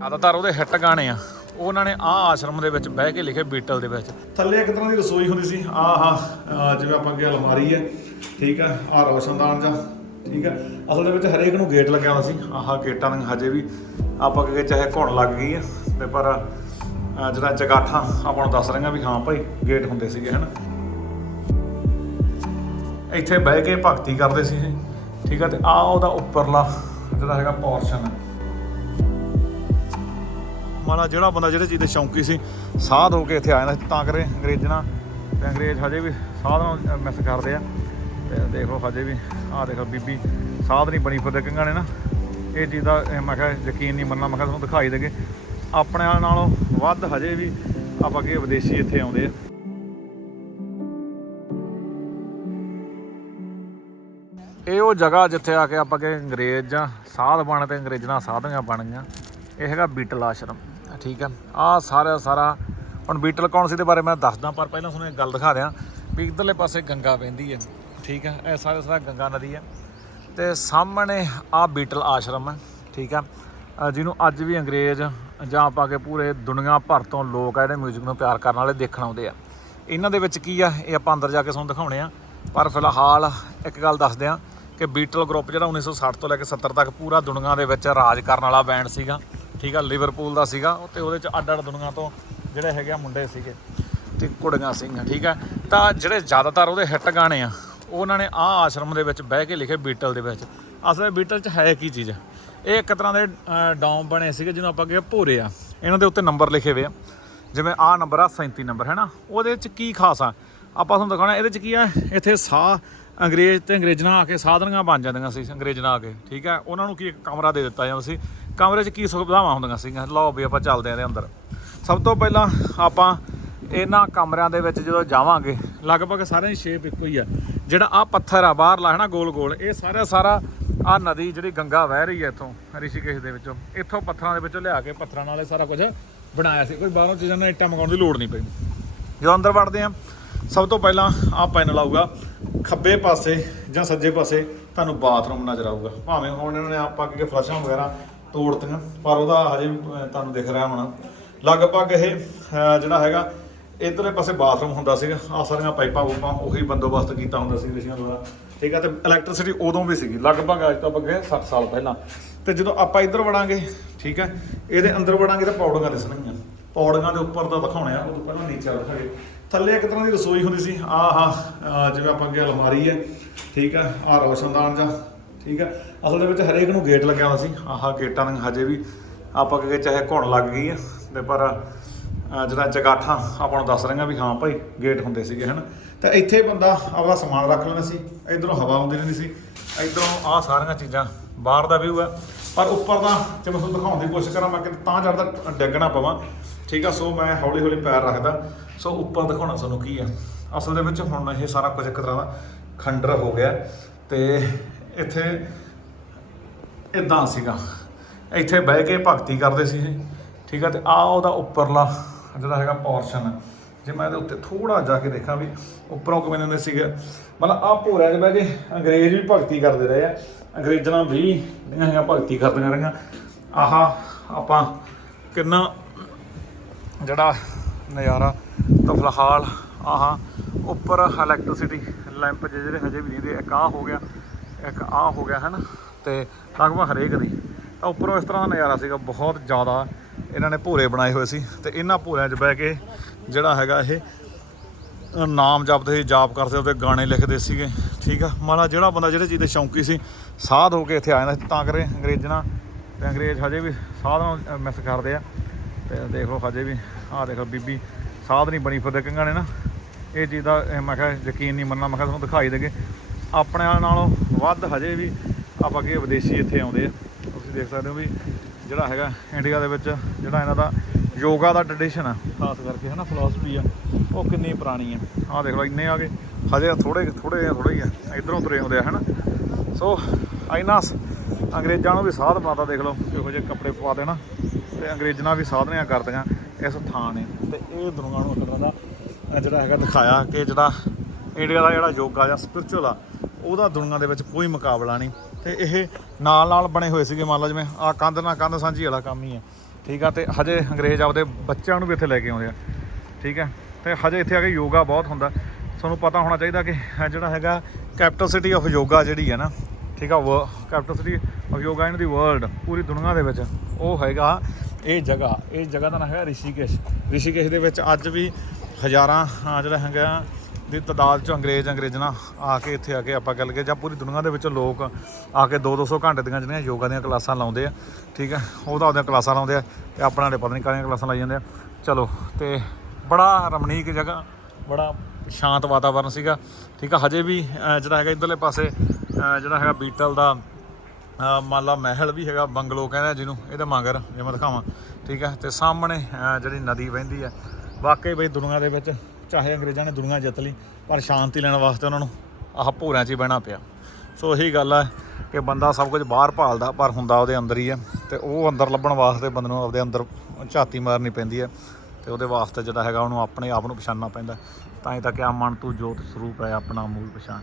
ਜ਼ਿਆਦਾਤਰ ਉਹਦੇ ਹਿੱਟ ਗਾਣੇ ਆ। ਉਹ ਉਹਨਾਂ ਨੇ ਆ ਆਸ਼ਰਮ ਦੇ ਵਿੱਚ ਬਹਿ ਕੇ ਲਿਖੇ ਬੀਟਲ ਦੇ ਵਿੱਚ। ਥੱਲੇ ਇੱਕ ਤਰ੍ਹਾਂ ਦੀ ਰਸੋਈ ਹੁੰਦੀ ਸੀ। ਆਹ ਆਹ ਜਿਵੇਂ ਆਪਾਂ ਅੱਗੇ ਅਲਮਾਰੀ ਹੈ, ਠੀਕ ਹੈ ਆ ਰੋਸ਼ਨਦਾਨ ਜਾਂ, ਠੀਕ ਆ ਅਸਲ ਦੇ ਵਿੱਚ ਹਰੇਕ ਨੂੰ ਗੇਟ ਲੱਗਿਆ ਹੁੰਦਾ ਸੀ। ਆਹ ਗੇਟਾਂ ਨੂੰ ਹਜੇ ਵੀ ਆਪਾਂ ਕਹੇ ਚਾਹੇ ਘੁਣ ਲੱਗ ਗਈ ਆ ਤੇ ਪਰ ਜਿਹੜਾ ਜਗਾਠਾਂ, ਆਪਾਂ ਨੂੰ ਦੱਸ ਰਹੀਆਂ ਵੀ ਹਾਂ ਭਾਈ, ਗੇਟ ਹੁੰਦੇ ਸੀਗੇ, ਹਨ। ਇੱਥੇ ਬਹਿ ਕੇ ਭਗਤੀ ਕਰਦੇ ਸੀ ਠੀਕ ਆ ਤੇ ਆ ਉਹਦਾ ਉੱਪਰਲਾ ਜਿਹੜਾ ਹੈਗਾ ਪੋਰਸ਼ਨ ਹੈ ਜਿਹੜਾ ਬੰਦਾ ਜਿਹੜੇ ਚੀਜ਼ ਦੇ ਸ਼ੌਂਕੀ ਸੀ, ਸਾਧ ਹੋ ਕੇ ਇੱਥੇ ਆ ਜਾਂਦਾ ਸੀ, ਤਾਂ ਕਰੇ ਅੰਗਰੇਜ਼ਾਂ ਤੇ ਅੰਗਰੇਜ਼ ਹਜੇ ਵੀ ਸਾਧ ਨਾਲ ਮਿਸ ਕਰਦੇ ਆ। ਤੇ ਦੇਖ ਲਓ ਹਜੇ ਵੀ, ਆਹ ਦੇਖੋ ਬੀਬੀ, ਸਾਧ ਨਹੀਂ ਬਣੀ ਫਿਰਦੇ ਕੰਗਾਂ ਨੇ ਨਾ। ਇਹ ਚੀਜ਼ ਦਾ ਇਹ ਮੈਂ ਕਿਹਾ ਯਕੀਨ ਨਹੀਂ ਮੰਨਣਾ, ਮੈਂ ਕਿਹਾ ਤੁਹਾਨੂੰ ਦਿਖਾਈ ਦੇਗੇ। ਆਪਣੇ ਨਾਲੋਂ ਵੱਧ ਹਜੇ ਵੀ ਆਪਾਂ ਕਿ ਵਿਦੇਸ਼ੀ ਇੱਥੇ ਆਉਂਦੇ ਆ। ਇਹ ਉਹ ਜਗ੍ਹਾ ਜਿੱਥੇ ਆ ਕੇ ਆਪਾਂ ਕਿ ਅੰਗਰੇਜ਼ਾਂ ਸਾਧ ਬਣ ਤੇ ਅੰਗਰੇਜ਼ਾਂ ਸਾਧੀਆਂ ਬਣ ਗਈਆਂ। ਇਹ ਹੈਗਾ ਬੀਟਲ ਆਸ਼ਰਮ। ਠੀਕ ਆ। ਆ ਸਾਰਾ ਸਾਰਾ। ਹੁਣ ਬੀਟਲ ਕੌਣ ਸੀ ਦੇ ਬਾਰੇ ਮੈਂ ਦੱਸਦਾ, ਪਰ ਪਹਿਲਾਂ ਤੁਹਾਨੂੰ ਇੱਕ ਗੱਲ ਦਿਖਾ ਦਿਆਂ ਵੀ ਇਧਰਲੇ ਪਾਸੇ ਗੰਗਾ ਵਹਿੰਦੀ ਹੈ। ਠੀਕ ਹੈ ਇਹ ਸਾਰਾ ਸਾਰਾ ਗੰਗਾ ਨਦੀ ਹੈ। ਤੇ ਸਾਹਮਣੇ ਆ ਬੀਟਲ ਆਸ਼ਰਮ ਹੈ, ਠੀਕ ਹੈ ਜਿਹਨੂੰ ਅੱਜ ਵੀ ਅੰਗਰੇਜ਼ ਜਾਂ ਆਪਾਂ ਕੇ ਪੂਰੇ ਦੁਨੀਆ ਭਰ ਤੋਂ ਲੋਕ ਆ ਜਿਹੜੇ 뮤직 ਨੂੰ ਪਿਆਰ ਕਰਨ ਵਾਲੇ ਦੇਖਣ ਆਉਂਦੇ ਆ। ਇਹਨਾਂ ਦੇ ਵਿੱਚ ਕੀ ਆ, ਇਹ ਆਪਾਂ ਅੰਦਰ ਜਾ ਕੇ ਤੁਹਾਨੂੰ ਦਿਖਾਉਣੇ ਆ। ਪਰ ਫਿਲਹਾਲ ਇੱਕ ਗੱਲ ਦੱਸਦੇ ਆ ਕਿ ਬੀਟਲ ਗਰੁੱਪ ਜਿਹੜਾ 1960 ਤੋਂ ਲੈ ਕੇ 70 ਤੱਕ ਪੂਰਾ ਦੁਨੀਆ ਦੇ ਵਿੱਚ ਰਾਜ ਕਰਨ ਵਾਲਾ ਬੈਂਡ ਸੀਗਾ। ਠੀਕ ਆ ਲਿਵਰਪੂਲ ਦਾ ਸੀਗਾ ਤੇ ਉਹਦੇ ਚ ਅੱਡ ਅੱਡ ਦੁਨੀਆ ਤੋਂ ਜਿਹੜੇ ਹੈਗੇ ਆ ਮੁੰਡੇ ਸੀਗੇ ਤੇ ਕੁੜੀਆਂ ਸੀਗੀਆਂ ਠੀਕ ਆ। ਤਾਂ ਜਿਹੜੇ ਜ਼ਿਆਦਾਤਰ ਉਹਦੇ ਹਿੱਟ ਗਾਣੇ ਆ ਉਹਨਾਂ ਨੇ ਆ ਆਸ਼ਰਮ ਦੇ ਵਿੱਚ ਬਹਿ ਕੇ ਲਿਖੇ ਬੀਟਲ ਦੇ ਵਿੱਚ। ਅਸਲ ਵਿੱਚ ਬੀਟਲ ਚ ਹੈ ਕੀ ਚੀਜ਼? ਇਹ ਇੱਕ ਤਰ੍ਹਾਂ ਦੇ ਅ, ਡੌਮ ਬਣੇ ਸੀਗੇ ਜਿਹਨੂੰ ਆਪਾਂ ਕਹਿੰਦੇ ਭੋਰੇ ਆ। ਇਹਨਾਂ ਦੇ ਉੱਤੇ ਨੰਬਰ ਲਿਖੇ ਹੋਏ ਆ। ਜਿਵੇਂ ਆ ਨੰਬਰ ਆ 37 ਨੰਬਰ ਹੈ ਨਾ? ਉਹਦੇ ਵਿੱਚ ਕੀ ਖਾਸ ਆ? ਆਪਾਂ ਤੁਹਾਨੂੰ ਦਿਖਾਉਣਾ ਇਹਦੇ ਚ ਕੀ ਆ? ਇੱਥੇ ਸਾਹ ਅੰਗਰੇਜ਼ ਤੇ ਅੰਗਰੇਜ਼ਾਂ ਆ ਕੇ ਸਾਧਨੀਆਂ ਬਣ ਜਾਂਦੀਆਂ ਸੀ ਅੰਗਰੇਜ਼ਾਂ ਆ ਕੇ ਠੀਕ ਹੈ ਉਹਨਾਂ ਨੂੰ ਕੀ ਇੱਕ ਕਮਰਾ ਦੇ ਦਿੱਤਾ ਜਾਂਦਾ ਸੀ? ਕਮਰੇ 'ਚ ਕੀ ਸੁਵਿਧਾਵਾਂ ਹੁੰਦੀਆਂ ਸੀਗੀਆਂ? ਲਓ ਵੀ ਆਪਾਂ ਚੱਲਦੇ ਆਂ ਇਹਦੇ ਅੰਦਰ। ਸਭ ਤੋਂ ਪਹਿਲਾਂ ਆਪਾਂ ਇਹਨਾਂ ਕਮਰਿਆਂ ਦੇ ਵਿੱਚ ਜਦੋਂ ਜਾਵਾਂਗੇ, ਲਗਭਗ ਸਾਰਿਆਂ ਦੀ ਸ਼ੇਪ ਇੱਕੋ ਹੀ ਆ। ਜਿਹੜਾ ਆ ਪੱਥਰ ਆ ਬਾਹਰਲਾ, ਹੈ ਨਾ ਗੋਲ ਗੋਲ ਇਹ ਸਾਰਾ ਸਾਰਾ ਆ ਨਦੀ ਜਿਹੜੀ ਗੰਗਾ ਵਹਿ ਰਹੀ ਹੈ ਇੱਥੋਂ, ਰਿਸ਼ੀਕੇਸ਼ ਦੇ ਵਿੱਚੋਂ। ਇੱਥੋਂ ਪੱਥਰਾਂ ਦੇ ਵਿੱਚੋਂ ਲਿਆ ਕੇ ਪੱਥਰਾਂ ਨਾਲ ਇਹ ਸਾਰਾ ਕੁਝ ਬਣਾਇਆ ਸੀ। ਕੋਈ ਬਾਹਰੋਂ ਚੀਜ਼ਾਂ ਨਾਲ ਇੱਟਾਂ ਮੰਗਾਉਣ ਦੀ ਲੋੜ ਨਹੀਂ ਪਈ। ਜਦੋਂ ਅੰਦਰ ਵੜਦੇ ਆ, ਸਭ ਤੋਂ ਪਹਿਲਾਂ ਆ ਪੈਨਲ ਆਊਗਾ ਖੱਬੇ ਪਾਸੇ ਜਾਂ ਸੱਜੇ ਪਾਸੇ ਤੁਹਾਨੂੰ ਬਾਥਰੂਮ ਨਜ਼ਰ ਆਊਗਾ। ਭਾਵੇਂ ਹੁਣ ਇਹਨਾਂ ਨੇ ਆਪਾਂ ਕਿ ਫਲਸ਼ਾਂ ਵਗੈਰਾ ਤੋੜਤੀਆਂ, ਪਰ ਉਹਦਾ ਹਜੇ ਵੀ ਤੁਹਾਨੂੰ ਦਿਖ ਰਿਹਾ ਹੋਣਾ। ਲਗਭਗ ਇਹ ਜਿਹੜਾ ਹੈਗਾ, ਇਧਰਲੇ ਪਾਸੇ ਬਾਥਰੂਮ ਹੁੰਦਾ ਸੀਗਾ ਆ ਸਾਰੀਆਂ ਪਾਈਪਾਂ ਪੂਪਾਂ, ਉਹੀ ਬੰਦੋਬਸਤ ਕੀਤਾ ਹੁੰਦਾ ਸੀ ਰਿਸ਼ੀਆਂ ਦੁਆਰਾ। ਠੀਕ ਹੈ ਤੇ ਇਲੈਕਟ੍ਰਿਸਿਟੀ ਉਦੋਂ ਵੀ ਸੀਗੀ, ਲਗਭਗ ਅੱਜ ਤੋਂ ਅੱਗੇ 60 ਸਾਲ ਪਹਿਲਾਂ। ਤੇ ਜਦੋਂ ਆਪਾਂ ਇੱਧਰ ਵੜਾਂਗੇ, ਠੀਕ ਹੈ ਇਹਦੇ ਅੰਦਰ ਵੜਾਂਗੇ ਤਾਂ ਪੌੜੀਆਂ ਦਿਸਣਗੀਆਂ। ਪੌੜੀਆਂ ਦੇ ਉੱਪਰ ਦਾ ਦਿਖਾਉਣੇ ਆ ਉਦੋਂ ਪਹਿਲਾਂ ਨੀਚੇ ਦਿਖਾਗੇ ਥੱਲੇ ਇੱਕ ਤਰ੍ਹਾਂ ਦੀ ਰਸੋਈ ਹੁੰਦੀ ਸੀ, ਆਹ ਆਹ, ਜਿਵੇਂ ਆਪਾਂ ਅੱਗੇ ਅਲਮਾਰੀ ਹੈ, ਠੀਕ ਹੈ ਆ ਰੋਸ਼ਨਦਾਨ ਜਾਂ ਠੀਕ ਹੈ ਅਸਲ ਦੇ ਵਿੱਚ ਹਰੇਕ ਨੂੰ ਗੇਟ ਲੱਗਿਆ ਹੁੰਦਾ ਸੀ। ਆਹ ਗੇਟਾਂ ਨੂੰ, ਹਜੇ ਵੀ ਆਪਾਂ ਕਹੇ ਚਾਹੇ ਘੁਣ ਲੱਗ ਗਈ ਆ, ਤੇ ਪਰ, ਅਹ ਜਿਹੜਾ ਜਗਾਠਾਂ, ਆਪਾਂ ਨੂੰ ਦੱਸ ਰਹੀਆਂ ਵੀ ਹਾਂ ਭਾਈ ਗੇਟ ਹੁੰਦੇ ਸੀਗੇ, ਹਨ? ਤਾਂ ਇੱਥੇ ਬੰਦਾ ਆਪਦਾ ਸਮਾਨ ਰੱਖ ਲੈਣਾ ਸੀ, ਇਧਰੋਂ ਹਵਾ ਆਉਂਦੀ ਰਹਿੰਦੀ ਸੀ, ਇਧਰੋਂ ਆਹ ਸਾਰੀਆਂ ਚੀਜ਼ਾਂ, ਬਾਹਰ ਦਾ ਵਿਊ ਹੈ ਪਰ ਉੱਪਰ ਦਾ, ਜੇ ਮੈਂ ਤੁਹਾਨੂੰ ਦਿਖਾਉਣ ਦੀ ਕੋਸ਼ਿਸ਼ ਕਰਾਂ, ਮੈਂ ਕਿ ਤਾਂ ਚੜਦਾ ਡਿੱਗਣਾ ਪਵਾਂ, ਠੀਕ ਆ? ਸੋ ਮੈਂ ਹੌਲੀ ਹੌਲੀ ਪੈਰ ਰੱਖਦਾ। ਸੋ ਉੱਪਰ ਦਿਖਾਉਣਾ ਤੁਹਾਨੂੰ ਕੀ ਆ। ਅਸਲ ਦੇ ਵਿੱਚ ਹੁਣ ਇਹ ਸਾਰਾ ਕੁਝ ਇੱਕ ਤਰ੍ਹਾਂ ਦਾ ਖੰਡਰ ਹੋ ਗਿਆ, ਤੇ ਇੱਥੇ ਇਦਾਂ ਸੀਗਾ। ਇੱਥੇ ਬਹਿ ਕੇ ਭਗਤੀ ਕਰਦੇ ਸੀ ਇਹ। ਠੀਕ ਆ, ਤੇ ਆ ਉਹਦਾ ਉੱਪਰਲਾ ਜਿਹੜਾ ਹੈਗਾ ਪੋਰਸ਼ਨ ਜੇ ਮੈਂ ਇਹਦੇ ਉੱਤੇ ਥੋੜਾ ਜਾ ਕੇ ਦੇਖਾਂ ਵੀ ਉੱਪਰੋਂ ਕਿਵੇਂ ਨੇ ਸੀਗੇ। ਮਤਲਬ ਆ ਭੋਰਿਆਂ 'ਚ ਬਹਿ ਕੇ ਅੰਗਰੇਜ਼ ਵੀ ਭਗਤੀ ਕਰਦੇ ਰਹੇ ਆ। ਅੰਗਰੇਜ਼ਾਂ ਵੀ ਜਿਹੜੀਆਂ ਹੈਗੀਆਂ ਭਗਤੀ ਕਰਦੀਆਂ ਰਹੀਆਂ। ਆਹ ਆਪਾਂ ਕਿੰਨਾ ਜਿਹੜਾ ਨਜ਼ਾਰਾ ਤਾਂ ਫਿਲਹਾਲ ਆਹ ਉੱਪਰ ਇਲੈਕਟ੍ਰਿਸਿਟੀ ਲੈਂਪ ਜਿਹੜੇ ਹਜੇ ਵੀ ਨਹੀਂ ਦੇ ਇੱਕ ਆਹ ਹੋ ਗਿਆ। ਇੱਕ ਆ ਹੋ ਗਿਆ ਹੈ ਨਾ ਤੇ ਲਗਭਗ ਹਰੇਕ ਦੀ। ਤਾਂ ਉੱਪਰੋਂ ਇਸ ਤਰ੍ਹਾਂ ਦਾ ਨਜ਼ਾਰਾ ਸੀਗਾ, ਬਹੁਤ ਜ਼ਿਆਦਾ ਇਹਨਾਂ ਨੇ ਭੋਰੇ ਬਣਾਏ ਹੋਏ ਸੀ, ਤੇ ਇਹਨਾਂ ਭੋਰਿਆਂ 'ਚ ਬਹਿ ਕੇ ਜਿਹੜਾ ਹੈਗਾ ਇਹ ਨਾਮ ਜਪਦੇ ਸੀ, ਜਾਪ ਕਰਦੇ ਉਹਦੇ ਗਾਣੇ ਲਿਖਦੇ ਸੀਗੇ, ਠੀਕ ਆ? ਮਾਲਾ ਜਿਹੜਾ ਬੰਦਾ ਜਿਹੜੇ ਚੀਜ਼ ਦੇ ਸ਼ੌਂਕੀ ਸੀ, ਸਾਧ ਹੋ ਕੇ ਇੱਥੇ ਆ ਜਾਂਦਾ ਸੀ, ਤਾਂ ਕਰੇ ਅੰਗਰੇਜ਼ਾਂ ਤੇ ਅੰਗਰੇਜ਼ ਹਜੇ ਵੀ ਸਾਧ ਨਾਲ ਮਿਸ ਕਰਦੇ ਆ। ਤੇ ਦੇਖ ਲਓ ਹਜੇ ਵੀ, ਆਹ ਦੇਖੋ ਬੀਬੀ, ਸਾਧ ਨਹੀਂ ਬਣੀ ਫਿਰਦੇ ਕੰਗਾਂ ਨੇ ਨਾ। ਇਹ ਚੀਜ਼ ਦਾ, ਇਹ ਮੈਂ ਕਿਹਾ ਯਕੀਨ ਨਹੀਂ ਮੰਨਣਾ, ਮੈਂ ਕਿਹਾ ਤੁਹਾਨੂੰ ਦਿਖਾਈ ਦੇਗੇ। ਆਪਣੇ ਨਾਲੋਂ ਵੱਧ ਹਜੇ ਵੀ ਆਪਾਂ ਕਿ ਵਿਦੇਸ਼ੀ ਇੱਥੇ ਆਉਂਦੇ ਆ। ਤੁਸੀਂ ਦੇਖ ਸਕਦੇ ਹੋ ਵੀ ਜਿਹੜਾ ਹੈਗਾ ਇੰਡੀਆ ਦੇ ਵਿੱਚ, ਜਿਹੜਾ ਇਹਨਾਂ ਦਾ ਯੋਗਾ ਦਾ ਟ੍ਰੈਡੀਸ਼ਨ ਆ, ਖਾਸ ਕਰਕੇ ਹੈ ਨਾ ਫਿਲਾਸਫੀ ਆ, ਉਹ ਕਿੰਨੀ ਪੁਰਾਣੀ ਆ। ਆਹ ਦੇਖ ਲਓ, ਇੰਨੇ ਆ ਗਏ। ਹਜੇ ਥੋੜੇ ਥੋੜੇ ਆ ਥੋੜੇ ਹੀ ਆ। ਇਧਰੋਂ ਤੁਰੇ ਆਉਂਦੇ ਆ ਹੈ ਨਾ ਸੋ ਇਹਨਾਂ ਅੰਗਰੇਜ਼ਾਂ ਨੂੰ ਵੀ ਸਾਧ ਬਣਾਤਾ ਦੇਖ ਲਓ, ਇਹੋ ਜਿਹੇ ਕੱਪੜੇ ਪਵਾ ਦੇਣਾ ਤੇ ਅੰਗਰੇਜ਼ਾਂ ਵੀ ਸਾਧਨੀਆਂ ਕਰਦੀਆਂ ਇਸ ਥਾਂ ਨੇ। ਤੇ ਇਹ ਦੁਨੀਆ ਨੂੰ ਇੱਕ ਦਾ ਜਿਹੜਾ ਹੈਗਾ ਦਿਖਾਇਆ ਕਿ ਜਿਹੜਾ ਇੰਡੀਆ ਦਾ ਜਿਹੜਾ ਯੋਗਾ ਜਾਂ ਸਪਿਰਚੁਅਲ ਆ ਉਹਦਾ ਦੁਨੀਆ ਦੇ ਵਿੱਚ ਕੋਈ ਮੁਕਾਬਲਾ ਨਹੀਂ। ਤੇ ਇਹ ਨਾਲ ਨਾਲ ਬਣੇ ਹੋਏ ਸੀਗੇ, ਮੰਨ ਲਓ ਜਿਵੇਂ ਆ ਕੰਧ ਨਾਲ ਕੰਧ ਸਾਂਝੀ ਵਾਲਾ ਕੰਮ ਹੀ ਹੈ। ਠੀਕ ਆ, ਤੇ ਹਜੇ ਅੰਗਰੇਜ਼ ਆਪਦੇ ਬੱਚਿਆਂ ਨੂੰ ਵੀ ਇੱਥੇ ਲੈ ਕੇ ਆਉਂਦੇ ਆ। ਠੀਕ ਹੈ, ਤੇ ਹਜੇ ਇੱਥੇ ਆ ਕੇ ਯੋਗਾ ਬਹੁਤ ਹੁੰਦਾ। ਤੁਹਾਨੂੰ ਪਤਾ ਹੋਣਾ ਚਾਹੀਦਾ ਕਿ ਜਿਹੜਾ ਹੈਗਾ ਕੈਪੀਟਲ ਸਿਟੀ ਆਫ ਯੋਗਾ ਜਿਹੜੀ ਹੈ ਨਾ, ਠੀਕ ਆ ਉਹ capital city of yoga in the world ਪੂਰੀ ਦੁਨੀਆ ਦੇ ਵਿੱਚ ਉਹ ਹੈਗਾ ਇਹ ਜਗ੍ਹਾ। ਇਹ ਜਗ੍ਹਾ ਦਾ ਨਾਮ ਹੈਗਾ ਰਿਸ਼ੀਕੇਸ਼। ਰਿਸ਼ੀਕੇਸ਼ ਦੇ ਵਿੱਚ ਅੱਜ ਵੀ ਹਜ਼ਾਰਾਂ ਜਿਹੜਾ ਹੈਗਾ, ਦੀ ਤਦਾਦ ਚ ਅੰਗਰੇਜ਼ ਅੰਗਰੇਜ਼ਨਾ ਆ ਕੇ ਇੱਥੇ ਆ ਕੇ ਆਪਾਂ ਗੱਲ ਕੇ ਜਾਂ ਪੂਰੀ ਦੁਨੀਆ ਦੇ ਵਿੱਚ ਲੋਕ ਆ ਕੇ 2-200 ਘੰਟੇ ਦੀਆਂ ਜਿਹੜੀਆਂ ਯੋਗਾ ਦੀਆਂ ਕਲਾਸਾਂ ਲਾਉਂਦੇ ਆ, ਠੀਕ ਹੈ ਉਹ ਤਾਂ ਉਹਦੀਆਂ ਕਲਾਸਾਂ ਲਾਉਂਦੇ ਆ ਤੇ ਆਪਣਾ ਨੇ ਪਤਾ ਨਹੀਂ ਕਾਹਦੀਆਂ ਕਲਾਸਾਂ ਲਾਈ ਜਾਂਦੇ ਆ। ਚਲੋ, ਤੇ ਬੜਾ ਰਮਣੀਕ ਜਗ੍ਹਾ, ਬੜਾ ਸ਼ਾਂਤ ਵਾਤਾਵਰਨ ਸੀਗਾ, ਠੀਕ ਆ? ਹਜੇ ਵੀ ਜਿਹੜਾ ਹੈਗਾ ਇਧਰਲੇ ਪਾਸੇ ਜਿਹੜਾ ਹੈਗਾ ਬੀਟਲ ਦਾ ਮਾਲਾ ਮਹਿਲ ਵੀ ਹੈਗਾ, ਬੰਗਲੋ ਕਹਿੰਦੇ ਜਿਹਨੂੰ, ਇਹਦੇ ਮਗਰ, ਜੇ ਮੈਂ ਦਿਖਾਵਾਂ, ਠੀਕ ਹੈ ਤੇ ਸਾਹਮਣੇ ਜਿਹੜੀ ਨਦੀ ਵਹਿੰਦੀ ਹੈ ਵਾਕਈ ਬਈ ਦੁਨੀਆ ਦੇ ਵਿੱਚ ਚਾਹੇ ਅੰਗਰੇਜ਼ਾਂ ਨੇ ਦੁਨੀਆ ਜਿੱਤ ਲਈ, ਪਰ ਸ਼ਾਂਤੀ ਲੈਣ ਵਾਸਤੇ ਉਹਨਾਂ ਨੂੰ ਆਹ ਭੋਰਿਆਂ 'ਚ ਹੀ ਬਹਿਣਾ ਪਿਆ। ਸੋ ਇਹੀ ਗੱਲ ਹੈ ਕਿ ਬੰਦਾ ਸਭ ਕੁਝ ਬਾਹਰ ਭਾਲਦਾ, ਪਰ ਹੁੰਦਾ ਉਹਦੇ ਅੰਦਰ ਹੀ ਹੈ ਤੇ ਉਹ ਅੰਦਰ ਲੱਭਣ ਵਾਸਤੇ ਬੰਦੇ ਨੂੰ ਆਪਦੇ ਅੰਦਰ ਝਾਤੀ ਮਾਰਨੀ ਪੈਂਦੀ ਹੈ ਤੇ ਉਹਦੇ ਵਾਸਤੇ ਜਿਹੜਾ ਹੈਗਾ ਉਹਨੂੰ ਆਪਣੇ ਆਪ ਨੂੰ ਪਛਾਣਨਾ ਪੈਂਦਾ। ਤਾਂ ਹੀ ਤਾਂ ਕਿਆ ਮਨ ਤੂੰ ਜੋਤ ਸਰੂਪ ਹੈ, ਆਪਣਾ ਮੂਲ ਪਛਾਣ।